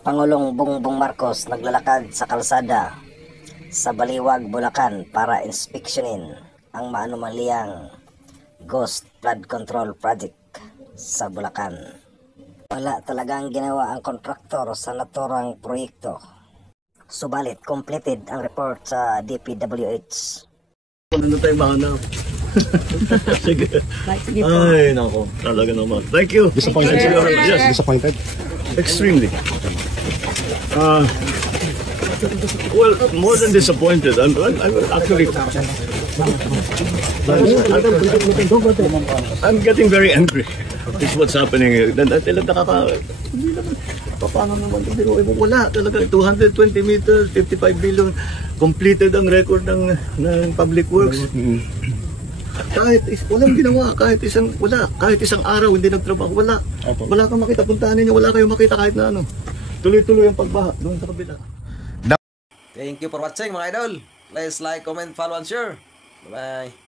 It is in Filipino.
Pangulong Bongbong Marcos naglalakad sa kalsada sa Baliwag, Bulacan para inspeksyonin ang maanumaliyang ghost flood control project sa Bulacan. Wala talagang ginawa ang kontraktor sa naturang proyekto. Subalit completed ang report sa DPWH. Ano tayo mahanap? Sige. Ay, nako. Talaga naman. Thank you. Disappointed. Yes. Disappointed. Extremely. Well, more than disappointed. I'm actually... I'm getting very angry. It's what's happening. Hindi naman. Paano naman ito? Wala talaga. 220 meters, 55 billion. Completed ang record ng Public Works. Walang ginawa, kahit isang araw hindi nagtrabaho, wala kang makita, puntahan ninyo, wala kayong makita kahit na ano, tuloy-tuloy ang pagbaha doon sa kabila. Thank you for watching mga idol. Please like, comment, follow and share. Bye bye.